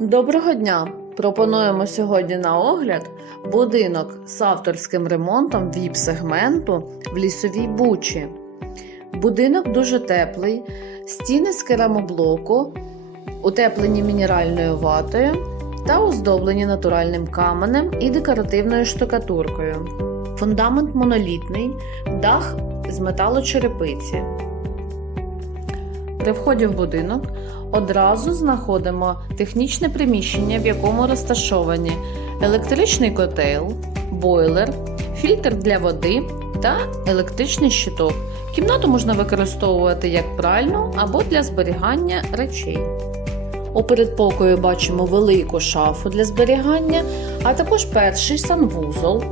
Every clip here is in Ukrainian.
Доброго дня! Пропонуємо сьогодні на огляд будинок з авторським ремонтом ВІП-сегменту в лісовій бучі. Будинок дуже теплий, стіни з керамоблоку, утеплені мінеральною ватою та оздоблені натуральним каменем і декоративною штукатуркою. Фундамент монолітний, дах з металочерепиці. При вході в будинок одразу знаходимо технічне приміщення, в якому розташовані електричний котел, бойлер, фільтр для води та електричний щиток. Кімнату можна використовувати як пральну або для зберігання речей. У передпокою бачимо велику шафу для зберігання, а також перший санвузол,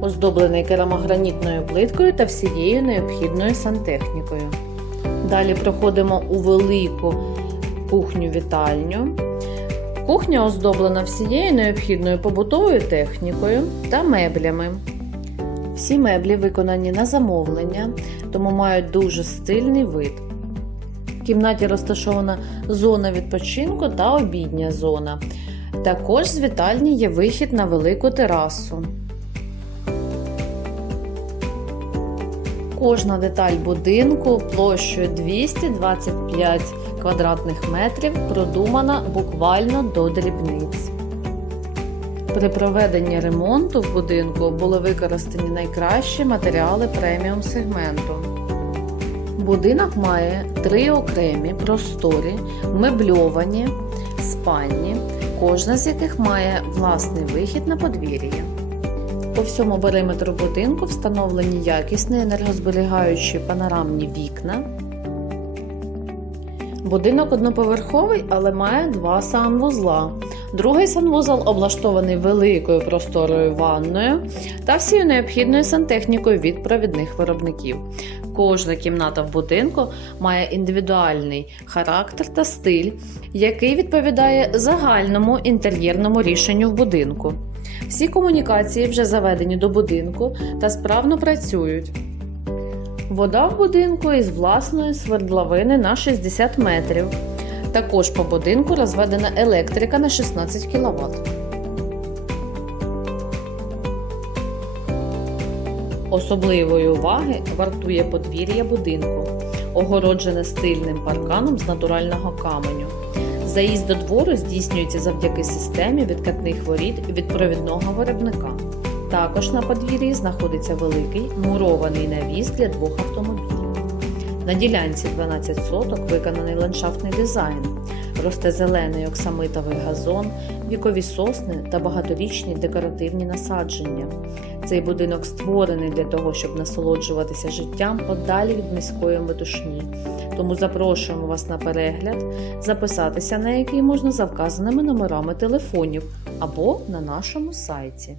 оздоблений керамогранітною плиткою та всією необхідною сантехнікою. Далі проходимо у велику кухню-вітальню. Кухня оздоблена всією необхідною побутовою технікою та меблями. Всі меблі виконані на замовлення, тому мають дуже стильний вид. В кімнаті розташована зона відпочинку та обідня зона. Також з вітальні є вихід на велику терасу. Кожна деталь будинку площею 225 квадратних метрів продумана буквально до дрібниць. При проведенні ремонту в будинку були використані найкращі матеріали преміум сегменту. Будинок має три окремі просторі, мебльовані спальні, кожна з яких має власний вихід на подвір'я. По всьому периметру будинку встановлені якісні енергозберігаючі панорамні вікна. Будинок одноповерховий, але має два санвузла. Другий санвузол облаштований великою просторою ванною та всією необхідною сантехнікою від провідних виробників. Кожна кімната в будинку має індивідуальний характер та стиль, який відповідає загальному інтер'єрному рішенню в будинку. Всі комунікації вже заведені до будинку та справно працюють. Вода в будинку із власної свердловини на 60 метрів. Також по будинку розведена електрика на 16 кВт. Особливої уваги вартує подвір'я будинку, огороджене стильним парканом з натурального каменю. Заїзд до двору здійснюється завдяки системі відкатних воріт від провідного виробника. Також на подвір'ї знаходиться великий мурований навіс для двох автомобілів. На ділянці 12 соток виконаний ландшафтний дизайн. Росте зелений оксамитовий газон, вікові сосни та багаторічні декоративні насадження. Цей будинок створений для того, щоб насолоджуватися життям подалі від міської метушні. Тому запрошуємо вас на перегляд, записатися на який можна за вказаними номерами телефонів або на нашому сайті.